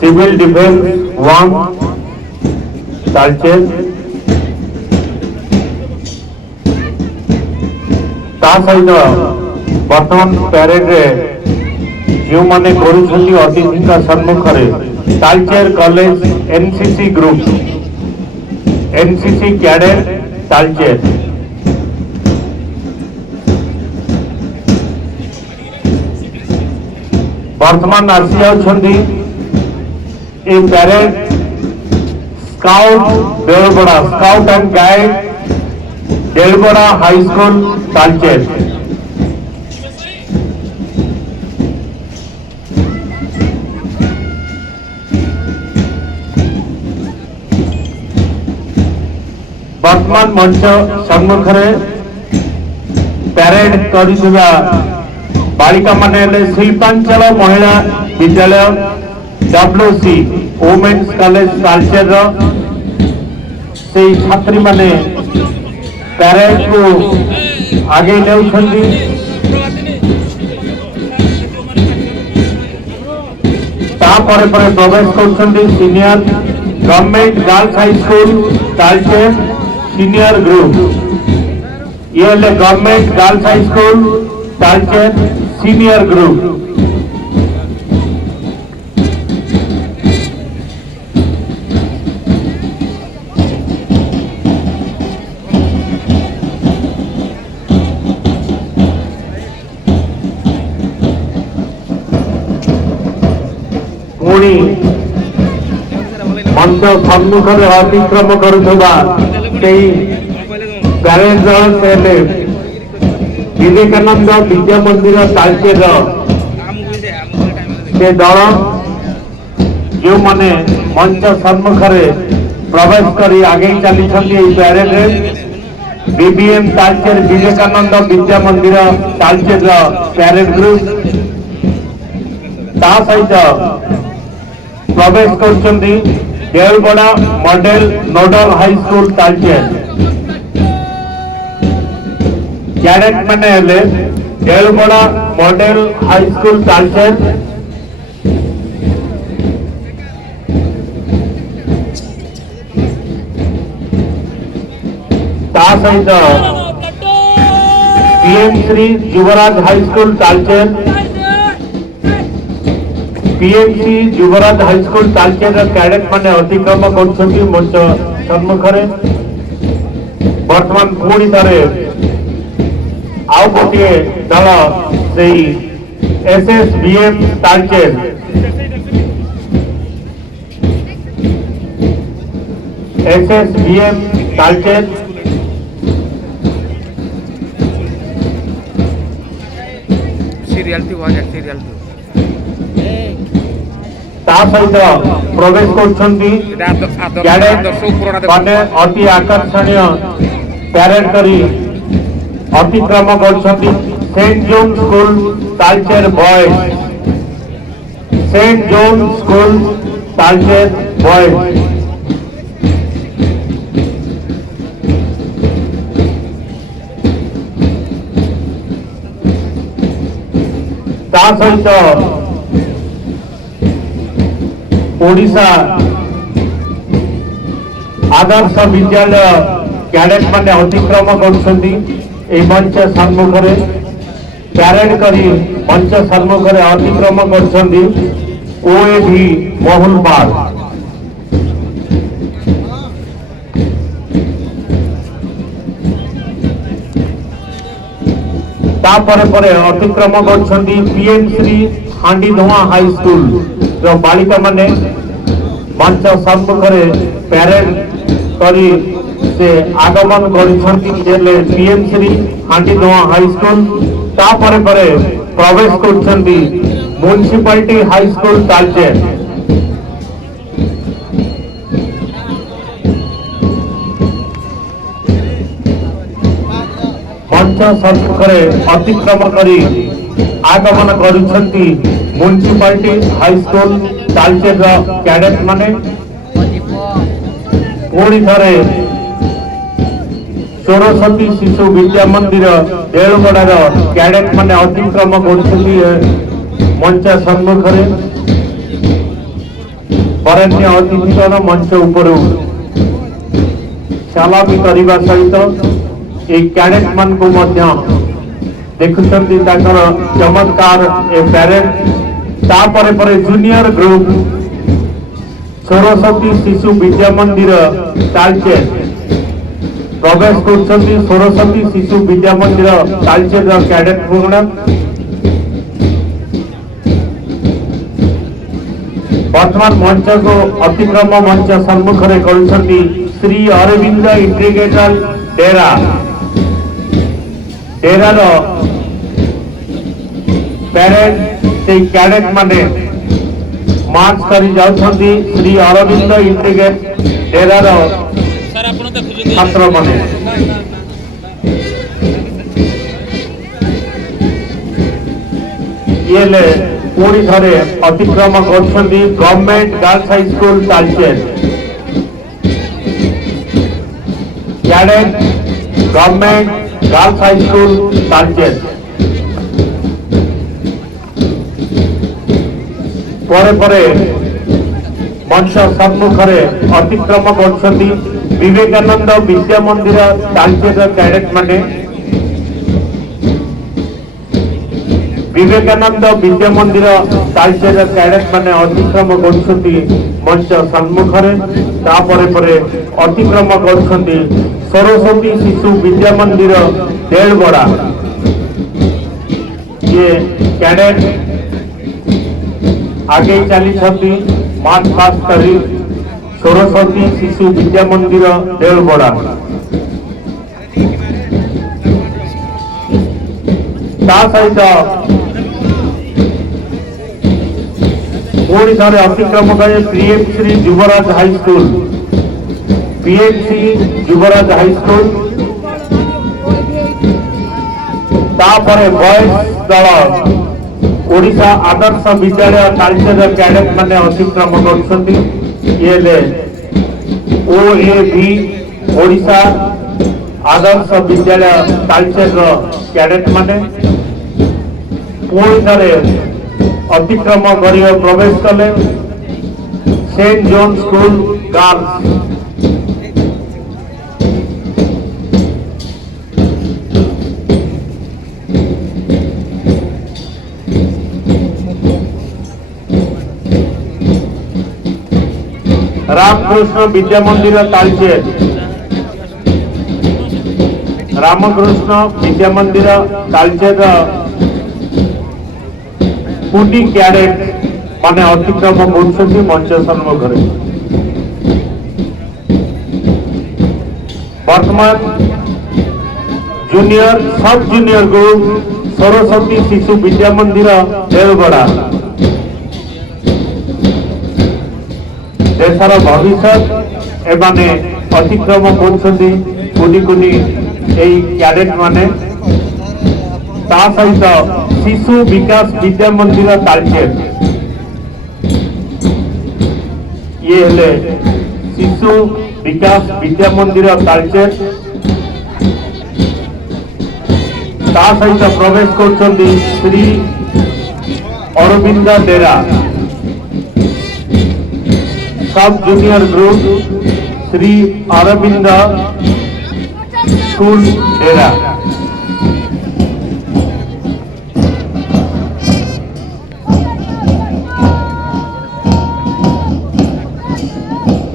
Civil defence 1 Talcher ता सहित बर्तमान पैरेड रे जो माने करुछंती अतिथि का सम्मुख रे Talcher college NCC group NCC cadet Talcher वर्तमान आसी आछंती ए parade scout Delbada scout and guide Delbada high school Talcher वर्तमान मंच सम्मुख पैरेड करिथिबा बालिका माने शिल्पांचल महिला विद्यालय डब्ल्यूसी वुमेन्स कॉलेज तालचेर से छात्री माने पैरेड को आगे नेउछंती तापर पर प्रवेश करछंती senior government girls high school Talcher senior group ये government girls high school Talcher senior group पुणी मंच सम्मुख अतिक्रम करुवा पैरेड दल से विवेकानंद विद्या मंदिर तालचेर से दल जो माने मंच सम्मुख प्रवेश कर आगे चली parade BBM Talcher Vivekananda Vidya Mandir Talcher parade group ता सहित प्रवेश कर Delbada model nodal high school Talcher cadet माने Delbada model high school Talcher ता सहित PM Shri Yuvraj high school Talcher PMC Yuvraj high school Talcher cadet माने अतिक्रम कर मंच सम्मुख वर्तमान पुणी थे आउ गोटे दल से एसएसबीएम तालचेर एसएसबीएम तालचेर सहित प्रवेश कर अति आकर्षणीय पैरेड करी अतिक्रम कर Saint John school Talcher boys Saint John school Talcher boys सहित ओडिशा आदर्श विद्यालय कैडेट माने अतिक्रम कर मंच सम्मुख पैरेड करी मंच सम्मुख अतिक्रम कर ओएवी मोहनपाल अतिक्रम कर PM Shri Handidhua high school जो बालिका माने मंच सम्मुख पैरेड करी से आगमन कर PM Shri Handidhua high school तापर प्रवेश कर म्युनिसिपालिटी हाई स्कूल तालचेर मंच सम्मुख अतिक्रम करी आगमन कर municipality high school Talcher cadet माने पुणी थे सरस्वती शिशु विद्या मंदिर देलगड़ार कैडेट माने अतिक्रम कर मंच सम्मुख ବରେଣ୍ୟ ଅତିଥିଗଣ ମଞ୍ଚ ଉପରୁ ସଲାମି କରିବା ସହିତ এই କ୍ୟାଡେଟ୍ ମାନଙ୍କୁ ମଧ୍ୟ ଦେଖୁଛନ୍ତି ତାଙ୍କର ଚମତ୍କାର ଏ ପ୍ୟାରେଡ୍। ତାପରେ ପରେ ଜୁନିୟର ଗ୍ରୁପ ସରସ୍ୱତୀ ଶିଶୁ ବିଦ୍ୟା ମନ୍ଦିର ତାଳଚେର ପ୍ରବେଶ କରୁଛନ୍ତି। ସରସ୍ୱତୀ ଶିଶୁ ବିଦ୍ୟା ମନ୍ଦିର ତାଳଚେରର କ୍ୟାଡେଟ୍ ଗୁଣ ବର୍ତ୍ତମାନ ମଞ୍ଚକୁ ଅତିକ୍ରମ ମଞ୍ଚ ସମ୍ମୁଖରେ କରୁଛନ୍ତି ଶ୍ରୀ ଅରବିନ୍ଦ ଇଣ୍ଟିଗ୍ରେଟେଡ୍ ଡେରାର ପ୍ୟାରେଡ୍ ସେଇ କ୍ୟାଡେଟ୍ ମାନେ ମାର୍ଚ୍ଚ କରି ଯାଉଛନ୍ତି ଶ୍ରୀ ଅରବିନ୍ଦ ଇଣ୍ଟିଗ୍ରେଟେଡ୍ ଡେରାର ଛାତ୍ରମାନେ। ଇଏ ପୁଣି ଥରେ ଅତିକ୍ରମ କରୁଛନ୍ତି government girls high school Talcher cadet government girls high school Talcher. ପରେ ପରେ ମଞ୍ଚ ସମ୍ମୁଖରେ ଅତିକ୍ରମ କରୁଛନ୍ତି ବିବେକାନନ୍ଦ ବିଦ୍ୟା ମନ୍ଦିର ତାଳଚେରର କ୍ୟାଡେଟ୍ ମାନେ। ବିବେକାନନ୍ଦ ବିଦ୍ୟା ମନ୍ଦିର ତାଳଚେରର କ୍ୟାଡେଟ୍ ମାନେ ଅତିକ୍ରମ କରୁଛନ୍ତି ମଞ୍ଚ ସମ୍ମୁଖରେ। ତାପରେ ପରେ ଅତିକ୍ରମ କରୁଛନ୍ତି ସରସ୍ୱତୀ ଶିଶୁ ବିଦ୍ୟା ମନ୍ଦିର ଦେଳବଡ଼ା। ଇଏ କ୍ୟାଡେଟ୍ ଆଗେଇ ଚାଲିଛନ୍ତି ମାର୍ଚ୍ଚ ପାସ୍ କରି ସରସ୍ୱତୀ ଶିଶୁ ବିଦ୍ୟା ମନ୍ଦିର ଦେଳବଡ଼ା। ତା ସହିତ ପୁଣି ଥରେ ଅତିକ୍ରମ କରି ପିଏମ୍ସି ଯୁବରାଜ ହାଇସ୍କୁଲ ଯୁବରାଜ ହାଇସ୍କୁଲ। ତାପରେ ବଏଜ ଦଳ ଓଡ଼ିଶା ଆଦର୍ଶ ବିଦ୍ୟାଳୟ ତାଳଚେର କ୍ୟାଡେଟ୍ ମାନେ ଅତିକ୍ରମ କରୁଛନ୍ତି। ଇଏ OAV ଓଡ଼ିଶା ଆଦର୍ଶ ବିଦ୍ୟାଳୟ ତାଳଚେରର କ୍ୟାଡେଟ୍ ମାନେ ପୁଣି ଥରେ ଅତିକ୍ରମ କରିବା ପ୍ରବେଶ କଲେ Saint John school girls. Ramakrishna Vidya Mandir Talcher Ramakrishna Vidya Mandir Talcher पुटी क्याडेट माने अतिक्रम कर मंच सम्मुख। वर्तमान जूनियर सब जूनियर ग्रुप सरस्वती शिशु विद्या मंदिर देवगड़ा देशर भविष्य एमाने अतिक्रम क्याडेट माने। ता सहित शिशु विकास विद्या मंदिर तालचेर ये हेले शिशु विकास विद्या मंदिर तालचेर। ता सहित प्रवेश कर Shri Aurobindo Dera sub junior group Shri Aurobindo school डेरा।